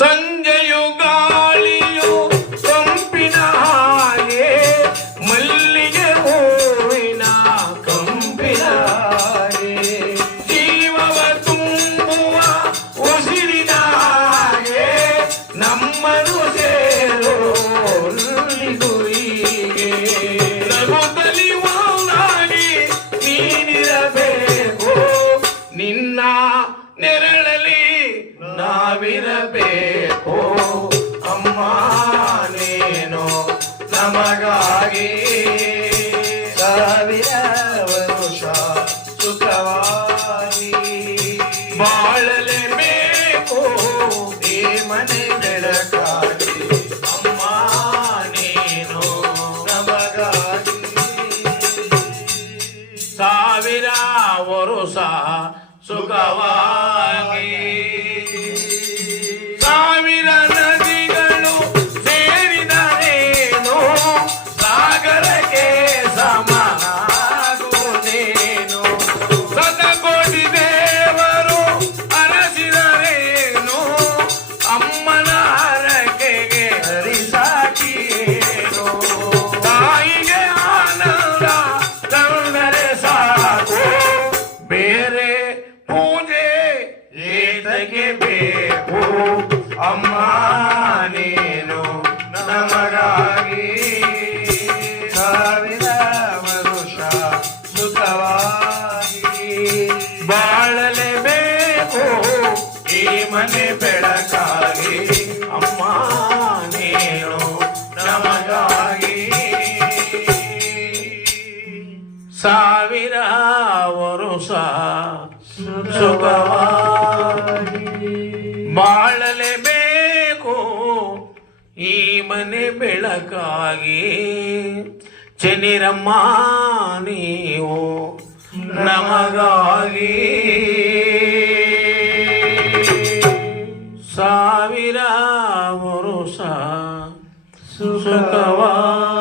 ಸಂಜೆಯು ಗಾಳಿಯು ಕಂಪಿನ ಹಾಗೆ ಮಲ್ಲಿಗೆ ಹೂವಿನ ಕಂಪಿನ ಹಾಗೆ. ಜೀವವ ತುಂಬುವ ಉಸಿರಿನ ಹಾಗೆ ನಮ್ಮನು ಸೇರೋ ಹೀಗೆ. ನಗುತ್ತಲಿ ನೀನಿರಬೇಕು. ನಿನ್ನ ನೆರಳಲಿ ನಾವಿರಬೇಕು. ಅಮ್ಮ, ನೀನು ನಮಗಾಗಿ ಸಾವಿರ ವರುಷ ಸುಖವಾಗಿ ಬಾಳಲೇಬೇಕು. ಈ ಮನೆ ಬೆಳಕಾಗಿ. ಅಮ್ಮ, ನೀನು ನಮಗಾಗಿ ಸಾವಿರ ವರುಷ ಸುಖವಾಗಿ. ಪೂಜೆ ಏತಗೆ ಬೇಕು? ಅಮ್ಮ ನೀನು ನಮಗಾಗಿ ಸಾವಿರ ವರುಷ ಸುಖವಾಗಿ ಬಾಳಲೇಬೇಕು ಈ ಮನೆ ಬೆಳಕಾಗಿ. ಅಮ್ಮ ನೀನು ನಮಗಾಗಿ ಸಾವಿರ ವರುಷ ಸುಖವಾಗಿ ಬಾಳಲೇಬೇಕು ಈ ಮನೆ ಬೆಳಕಾಗಿ. ಚನಿರಮ್ಮ ನೀವು ನಮಗಾಗಿ ಸಾವಿರ ವರುಷ ಸುಖವಾಗಿ